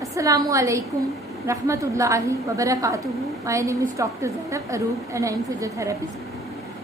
Assalamu alaikum rahmatullahi wa barakatuhu. My name is Dr. Zainab Aroub and I am physiotherapist.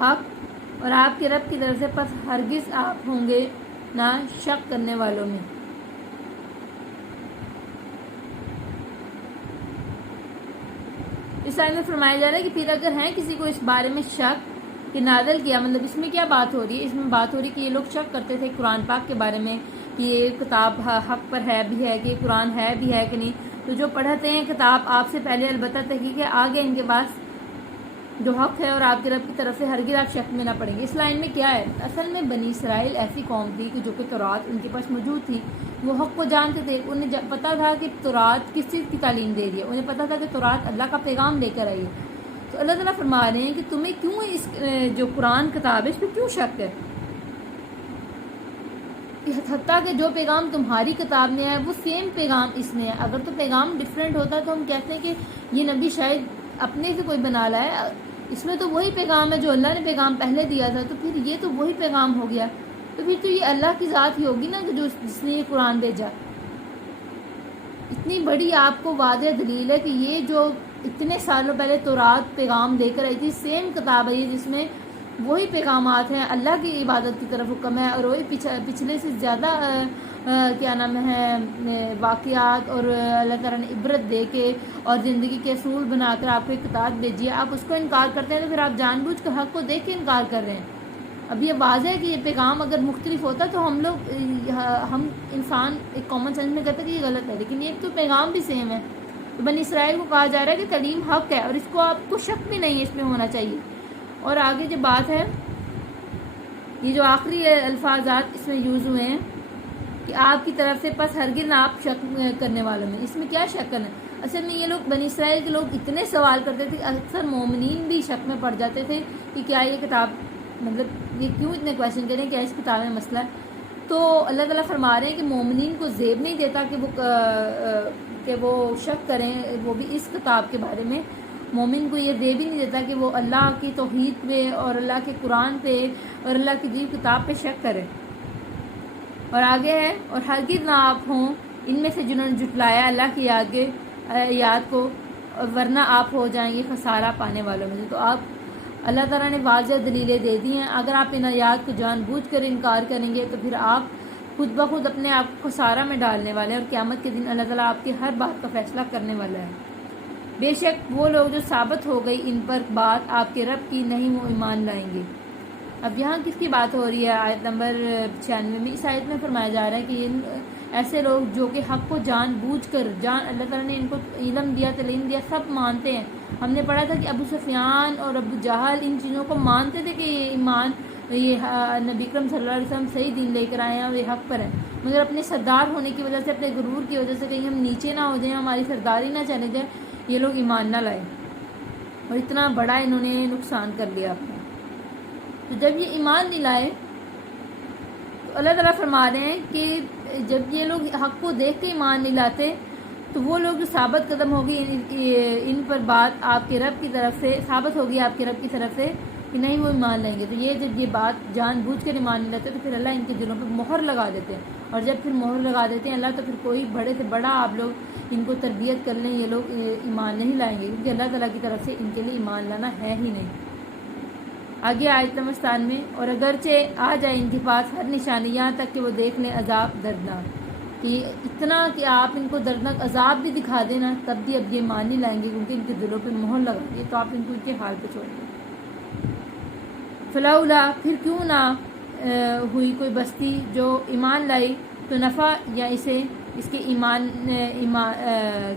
حق اور آپ کے رب کی طرف سے، پس ہرگز آپ ہوں گے نہ شک کرنے والوں میں۔ اس آیت میں فرمایا جا رہا ہے کہ پھر اگر ہیں کسی کو اس بارے میں شک کہ نازل کیا، مطلب اس میں کیا بات ہو رہی ہے؟ اس میں بات ہو رہی ہے کہ یہ لوگ شک کرتے تھے قرآن پاک کے بارے میں کہ یہ کتاب حق پر ہے بھی ہے، کہ یہ قرآن ہے بھی ہے کہ نہیں۔ تو جو پڑھتے ہیں کتاب آپ سے پہلے، البتہ تحقیق ہے آگے ان کے پاس جو حق ہے اور آپ کے رب کی طرف سے، ہرگز آپ شک میں نہ پڑیں گے۔ اس لائن میں کیا ہے؟ اصل میں بنی اسرائیل ایسی قوم تھی کہ جو کہ تورات ان کے پاس موجود تھی، وہ حق کو جانتے تھے، انہیں پتا تھا کہ تورات کس چیز کی تعلیم دے رہی ہے، انہیں پتا تھا کہ تورات اللہ کا پیغام لے کر آئی ہے۔ تو اللہ تعالیٰ فرما رہے ہیں کہ تمہیں کیوں اس جو قرآن کتاب ہے اس پہ کیوں شک ہے؟ حتیٰ کہ جو پیغام تمہاری کتاب میں ہے وہ سیم پیغام اس میں ہے۔ اگر تو پیغام ڈفرینٹ ہوتا تو ہم کہتے ہیں کہ یہ نبی شاید اپنے سے کوئی بنا لایا ہے، اس میں تو وہی پیغام ہے جو اللہ نے پیغام پہلے دیا تھا، تو پھر یہ تو وہی پیغام ہو گیا، تو پھر تو یہ اللہ کی ذات ہی ہوگی نا کہ جس نے یہ قرآن بھیجا۔ اتنی بڑی آپ کو واضح دلیل ہے کہ یہ جو اتنے سالوں پہلے تورات پیغام دے کر آئی تھی، سیم کتاب ہے یہ جس میں وہی پیغامات ہیں، اللہ کی عبادت کی طرف حکم ہے، اور وہی پچھلے سے زیادہ کیا نام ہے واقعات، اور اللہ تعالیٰ نے عبرت دے کے اور زندگی کے اصول بنا کر آپ کو ایک کتاب بھیجی ہے، آپ اس کو انکار کرتے ہیں تو پھر آپ جان بوجھ کر حق کو دیکھ کے انکار کر رہے ہیں۔ اب یہ واضح ہے کہ یہ پیغام اگر مختلف ہوتا تو ہم انسان ایک کامن سینس میں کہتے ہیں کہ یہ غلط ہے، لیکن یہ تو پیغام بھی سیم ہے۔ تو بنی اسرائیل کو کہا جا رہا ہے کہ تعلیم حق ہے اور اس کو آپ کو شک بھی نہیں ہے، اس میں ہونا چاہیے۔ اور آگے جو بات ہے، یہ جو آخری الفاظات اس میں یوز ہوئے ہیں کہ آپ کی طرف سے، پس ہرگز نہ آپ شک کرنے والوں میں، اس میں کیا شک کرنا ہے؟ اصل میں یہ لوگ بنی اسرائیل کے لوگ اتنے سوال کرتے تھے، اکثر مومنین بھی شک میں پڑ جاتے تھے کہ کیا یہ کتاب، مطلب یہ کیوں اتنے کویشچن کریں، کیا اس کتاب میں مسئلہ ہے؟ تو اللہ تعالیٰ فرما رہے ہیں کہ مومنین کو زیب نہیں دیتا کہ وہ شک کریں، وہ بھی اس کتاب کے بارے میں مومن کو یہ زیب ہی نہیں دیتا کہ وہ اللہ کی توحید پہ اور اللہ کے قرآن پہ اور اللہ کی دی کتاب پہ شک کرے۔ اور آگے ہے، اور ہرگز نہ آپ ہوں ان میں سے جنہوں نے جھٹلایا اللہ کی یاد کو، ورنہ آپ ہو جائیں گے خسارہ پانے والوں میں سے۔ تو آپ، اللہ تعالیٰ نے واضح دلیلیں دے دی ہیں، اگر آپ ان آیات کو جان بوجھ کر انکار کریں گے تو پھر آپ خود بخود اپنے آپ کو خسارہ میں ڈالنے والے ہیں، اور قیامت کے دن اللہ تعالیٰ آپ کی ہر بات کا فیصلہ کرنے والا ہے۔ بے شک وہ لوگ جو ثابت ہو گئی ان پر بات آپ کے رب کی، نہیں وہ ایمان لائیں گے۔ اب یہاں کس کی بات ہو رہی ہے؟ آیت نمبر 96 میں، اس آیت میں فرمایا جا رہا ہے کہ ایسے لوگ جو کہ حق کو جان بوجھ کر، اللہ تعالیٰ نے ان کو علم دیا، تعلیم دیا، سب مانتے ہیں۔ ہم نے پڑھا تھا کہ ابو سفیان اور ابو جہل ان چیزوں کو مانتے تھے کہ یہ ایمان، یہ نبی اکرم صلی اللہ علیہ وسلم صحیح دین لے کر آئے ہیں اور یہ حق پر ہے، مگر اپنے سردار ہونے کی وجہ سے، اپنے غرور کی وجہ سے، کہیں ہم نیچے نہ ہو جائیں، ہماری سرداری نہ چلے جائے، یہ لوگ ایمان نہ لائے، اور اتنا بڑا انہوں نے نقصان کر لیا اپنا۔ تو جب یہ ایمان نہیں لائے تو اللہ تعالیٰ فرما رہے ہیں کہ جب یہ لوگ حق کو دیکھ کے ایمان نہیں لاتے تو وہ لوگ جو ثابت قدم ہوگی ان پر بات آپ کے رب کی طرف سے، ثابت ہوگی آپ کے رب کی طرف سے کہ نہیں وہ ایمان لیں گے، تو یہ جب یہ بات جان بوجھ کر ایمان نہیں لاتے تو پھر اللہ ان کے دلوں پہ مہر لگا دیتے ہیں، اور جب پھر مہر لگا دیتے ہیں اللہ تو پھر کوئی بڑے سے بڑا آپ لوگ ان کو تربیت کر لیں، یہ لوگ ایمان نہیں لائیں گے، کیونکہ اللہ تعالیٰ کی طرف سے ان کے لیے ایمان لانا ہے ہی نہیں۔ آگے آیت نمبر 97 میں، اور اگرچہ آ جائے ان کے پاس ہر نشانی، یہاں تک کہ وہ دیکھ لیں عذاب دردناک، کہ اتنا کہ آپ ان کو دردناک عذاب بھی دکھا دینا تب بھی اب یہ مان نہیں لائیں گے، کیونکہ ان کے دلوں پہ مہر لگا دی، تو آپ ان کو ان کے حال پہ چھوڑ دیں۔ فلولا، پھر کیوں نہ ہوئی کوئی بستی جو ایمان لائی تو نفع، یا اس کے ایمان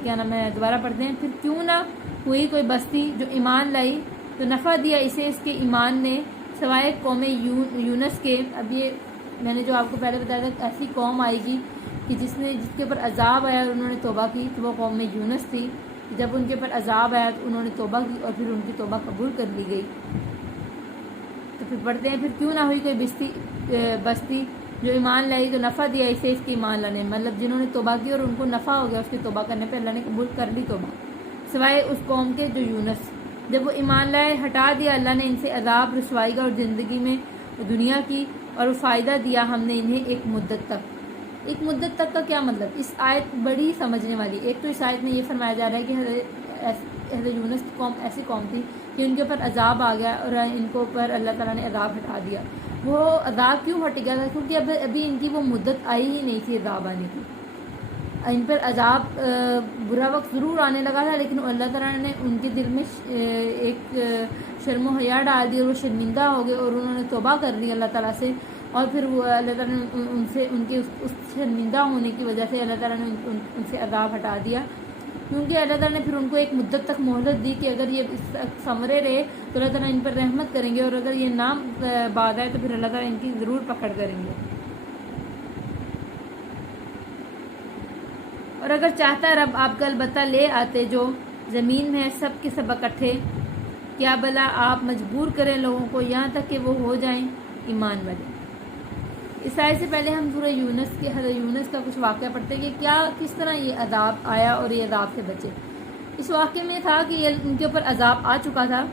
کیا نام ہے، دوبارہ پڑھتے ہیں، پھر کیوں نہ ہوئی کوئی بستی جو ایمان لائی تو نفع دیا اسے اس کے ایمان نے، سوائے قوم یونس کے۔ اب یہ میں نے جو آپ کو پہلے بتایا تھا، ایسی قوم آئے گی کہ جس کے اوپر عذاب آیا اور انہوں نے توبہ کی، تو وہ قوم یونس تھی۔ جب ان کے اوپر عذاب آیا تو انہوں نے توبہ کی اور پھر ان کی توبہ قبول کر لی گئی۔ تو پھر پڑھتے ہیں، پھر کیوں نہ ہوئی کوئی بستی جو ایمان لائی تو نفع دیا اسے اس کے ایمان لانے، مطلب جنہوں نے توبہ کی اور ان کو نفع ہو گیا اس کی توبہ کرنے پہ، اللہ نے قبول کر لی توبہ، سوائے اس قوم کے جو یونس، جب وہ ایمان لائے ہٹا دیا اللہ نے ان سے عذاب، رسوائی کا اور زندگی میں دنیا کی، اور وہ فائدہ دیا ہم نے انہیں ایک مدت تک۔ ایک مدت تک کا کیا مطلب؟ اس آیت بڑی سمجھنے والی۔ ایک تو اس آیت میں یہ فرمایا جا رہا ہے کہ حضرت یونس کی قوم ایسی قوم تھی کہ ان کے اوپر عذاب آ گیا اور ان کو اوپر اللہ تعالیٰ نے عذاب ہٹا دیا. وہ عذاب کیوں ہٹ گیا تھا؟ کیونکہ ابھی ان کی وہ مدت آئی ہی نہیں تھی عذاب آنے کی. ان پر عذاب برا وقت ضرور آنے لگا تھا، لیکن اللہ تعالیٰ نے ان کے دل میں ایک شرم و حیا ڈال دی اور وہ شرمندہ ہو گئے اور انہوں نے توبہ کر لی اللہ تعالیٰ سے. اور پھر وہ اللہ تعالیٰ نے ان سے ان کے اس شرمندہ ہونے کی وجہ سے اللہ تعالیٰ نے ان سے عذاب ہٹا دیا. کیونکہ اللہ تعالیٰ نے پھر ان کو ایک مدت تک مہلت دی کہ اگر یہ سمرے رہے تو اللہ تعالیٰ ان پر رحمت کریں گے، اور اگر یہ نہ بعد آئے تو پھر اللہ تعالیٰ ان کی ضرور پکڑ کریں گے. اور اگر چاہتا رب آپ کا البتہ لے آتے جو زمین میں سب کے سب اکٹھے، کیا بلا آپ مجبور کریں لوگوں کو یہاں تک کہ وہ ہو جائیں ایمان والے. اس آیت سے پہلے ہم سورہ یونس کے حضرت یونس کا کچھ واقعہ پڑھتے ہیں کہ کس طرح یہ عذاب آیا اور یہ عذاب سے بچے. اس واقعے میں تھا کہ ان کے اوپر عذاب آ چکا تھا،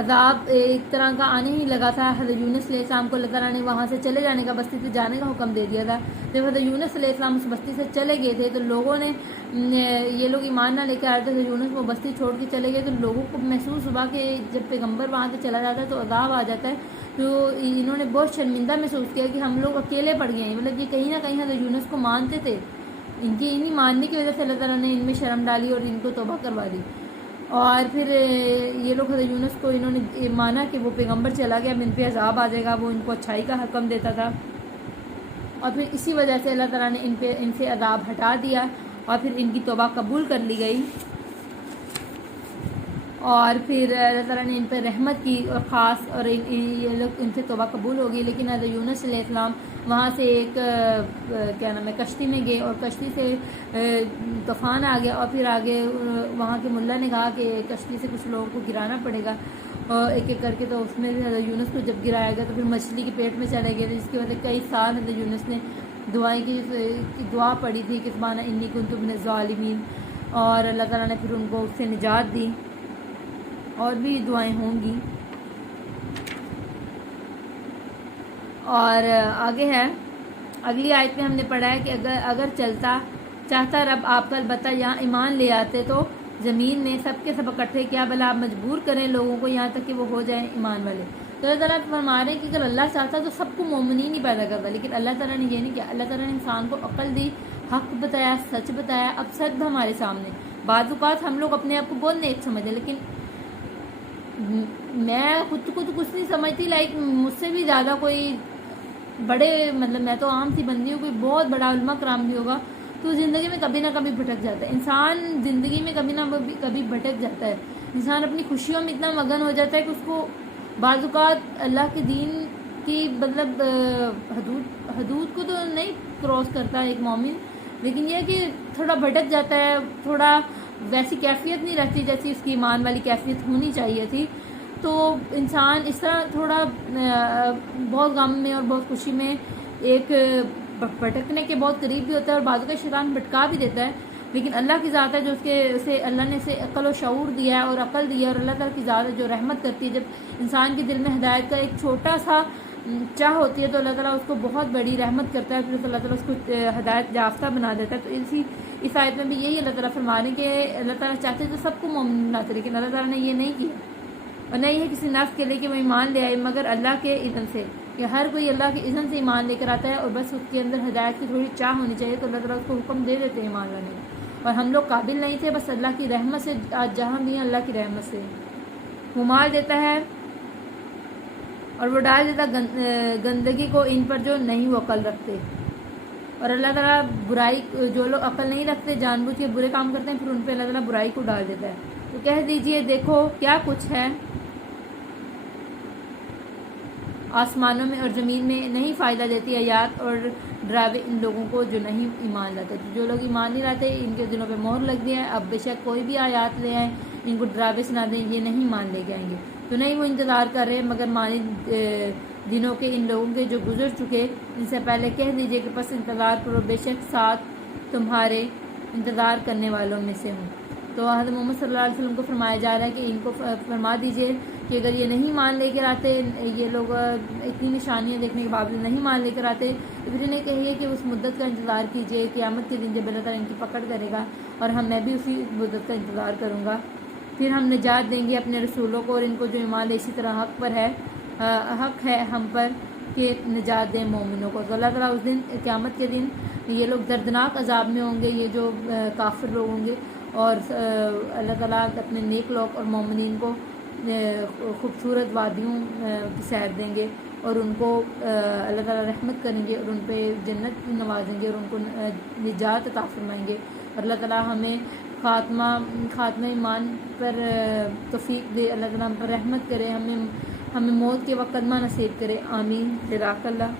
عذاب ایک طرح کا آنے ہی لگا تھا. حضرت یونس علیہ السلام کو اللہ تعالیٰ نے وہاں سے چلے جانے کا، بستی سے جانے کا حکم دے دیا تھا. جب حضرت یونس علیہ السلام اس بستی سے چلے گئے تھے تو لوگوں نے یہ لوگ ایمان نہ لے کے آ رہے تھے. حضرت یونس وہ بستی چھوڑ کے چلے گئے تو لوگوں کو محسوس ہوا کہ جب پیغمبر وہاں سے چلا جاتا ہے تو عذاب آ جاتا ہے. تو انہوں نے بہت شرمندہ محسوس کیا کہ ہم لوگ اکیلے پڑ گئے ہیں. مطلب یہ کہیں نہ کہیں حضرت یونس کو مانتے تھے، انہیں ماننے کی وجہ سے اللہ تعالیٰ نے ان میں شرم ڈالی اور ان کو توبہ کروا دی. اور پھر یہ لوگ حضرت یونس کو انہوں نے مانا کہ وہ پیغمبر چلا گیا، ان پہ عذاب آ جائے گا، وہ ان کو اچھائی کا حکم دیتا تھا. اور پھر اسی وجہ سے اللہ تعالیٰ نے ان سے عذاب ہٹا دیا اور پھر ان کی توبہ قبول کر لی گئی. اور پھر اللہ تعالیٰ نے ان پر رحمت کی اور خاص، اور یہ لوگ ان سے توبہ قبول ہو گئی. لیکن حضرت یونس علیہ السلام وہاں سے ایک کشتی میں گئے اور کشتی سے طوفان آ گیا. اور پھر آگے وہاں کے ملا نے کہا کہ کشتی سے کچھ لوگوں کو گرانا پڑے گا ایک ایک کر کے. تو اس میں بھی حضرت یونس کو جب گرایا گیا تو پھر مچھلی کے پیٹ میں چلے گئے تھے، جس کی وجہ سے کئی سال حضرت یونس نے دعائیں کی دعا پڑھی تھی کہ سبحان انی کنت من الظالمین، اور اللہ تعالیٰ نے پھر ان کو اس سے نجات دی. اور بھی دعائیں ہوں گی. اور آگے ہے اگلی آیت میں ہم نے پڑھا ہے کہ اگر چاہتا رب آپ کا البتہ یہاں ایمان لے آتے تو زمین میں سب کے سب اکٹھے، کیا بلا آپ مجبور کریں لوگوں کو یہاں تک کہ وہ ہو جائیں ایمان والے. تو اللہ تعالیٰ فرما رہے ہیں کہ اگر اللہ چاہتا تو سب کو مومنین ہی پیدا کرتا، لیکن اللہ تعالیٰ نے یہ نہیں کیا. اللہ تعالیٰ نے انسان کو عقل دی، حق بتایا، سچ بتایا. اب سچ بھی ہمارے سامنے، بعض اوقات ہم لوگ اپنے آپ کو بہت نیک سمجھتے، لیکن میں خود کو تو کچھ نہیں سمجھتی، لائک مجھ سے بھی زیادہ کوئی بڑے، مطلب میں تو عام سی بندی ہوں، کوئی بہت بڑا علماء کرام بھی ہوگا تو زندگی میں کبھی نہ کبھی بھٹک جاتا ہے. انسان زندگی میں کبھی نہ کبھی بھٹک جاتا ہے. انسان اپنی خوشیوں میں اتنا مگن ہو جاتا ہے کہ اس کو بعض اوقات اللہ کے دین کی مطلب حدود کو تو نہیں کراس کرتا ایک مومن، لیکن یہ کہ تھوڑا بھٹک جاتا ہے، تھوڑا ویسی کیفیت نہیں رہتی جیسی اس کی ایمان والی کیفیت ہونی چاہیے تھی. تو انسان اس طرح تھوڑا بہت غم میں اور بہت خوشی میں ایک بھٹکنے کے بہت قریب بھی ہوتا ہے، اور بعض کا شیطان بھٹکا بھی دیتا ہے. لیکن اللہ کی ذات ہے جو اسے اللہ نے اسے عقل و شعور دیا ہے اور عقل دیا ہے، اور اللہ تعالیٰ کی ذات ہے جو رحمت کرتی ہے. جب انسان کے دل میں ہدایت کا ایک چھوٹا سا چاہ ہوتی ہے تو اللہ تعالیٰ اس کو بہت بڑی رحمت کرتا ہے، پھر اللہ تعالیٰ اس کو ہدایت یافتہ بنا دیتا ہے. تو اس آیت میں بھی یہی اللہ تعالیٰ فرما رہے ہیں کہ اللہ تعالیٰ چاہتے تو سب کو مومن بناتے، لیکن اللہ تعالیٰ نے یہ نہیں کیا. اور نہ یہ کسی نفس کے لیے کہ وہ ایمان لے آئے، مگر اللہ کے اذن سے، کہ ہر کوئی اللہ کے اذن سے ایمان لے کر آتا ہے، اور بس اس کے اندر ہدایت کی تھوڑی چاہ ہونی چاہیے تو اللہ تعالیٰ اس کو حکم دے دیتے ہیں ایمان لانے کا. اور ہم لوگ قابل نہیں تھے، بس اللہ کی رحمت سے آج جہاں بھی ہیں اللہ کی رحمت سے. وہ مال دیتا ہے اور وہ ڈال دیتا گندگی کو ان پر جو نہیں وہ عقل رکھتے. اور اللہ تعالیٰ برائی، جو لوگ عقل نہیں رکھتے جان بوجھ کے برے کام کرتے ہیں، پھر ان پہ اللہ تعالیٰ برائی کو ڈال دیتا ہے. تو کہہ دیجئے دیکھو کیا کچھ ہے آسمانوں میں اور زمین میں، نہیں فائدہ دیتی آیات اور ڈراوے ان لوگوں کو جو نہیں ایمان لاتے. جو لوگ ایمان نہیں لاتے ان کے دلوں پہ مہر لگ گیا ہے. اب بے شک کوئی بھی آیات لے آئیں، ان کو ڈراوے سنا دیں، یہ نہیں مان لے کے آئیں گے. تو نہیں وہ انتظار کر رہے مگر مانی دنوں کے ان لوگوں کے جو گزر چکے. ان سے پہلے کہہ دیجئے کہ پس انتظار کرو، بے شک ساتھ تمہارے انتظار کرنے والوں میں سے ہوں. تو حضرت محمد صلی اللہ علیہ وسلم کو فرمایا جا رہا ہے کہ ان کو فرما دیجئے کہ اگر یہ نہیں مان لے کر آتے، یہ لوگ اتنی نشانیاں دیکھنے کے باوجود نہیں مان لے کر آتے، تو پھر انہیں کہیے کہ اس مدت کا انتظار کیجئے، قیامت کے دن جب اللہ تعالیٰ ان کی پکڑ کرے گا، اور میں بھی اسی مدت کا انتظار کروں گا، پھر ہم نجات دیں گے اپنے رسولوں کو، اور ان کو جو ایمان لے اسی طرح حق ہے ہم پر کہ نجات دیں مومنوں کو۔ تو اللہ تعالیٰ اس دن قیامت کے دن یہ لوگ دردناک عذاب میں ہوں گے، یہ جو کافر لوگ ہوں گے، اور اللہ تعالیٰ اپنے نیک لوگ اور مومنین کو خوبصورت وادیوں کی سیر دیں گے، اور ان کو اللہ تعالیٰ رحمت کریں گے، اور ان پہ جنت نوازیں گے، اور ان کو نجات عطا فرمائیں گے، اور اللہ تعالیٰ ہمیں خاتمہ ایمان پر توفیق دے، اللہ تعالیٰ ہم پر رحمت کرے، ہمیں موت کے وقت قدمہ نصیب کرے، آمین، جزاک اللہ۔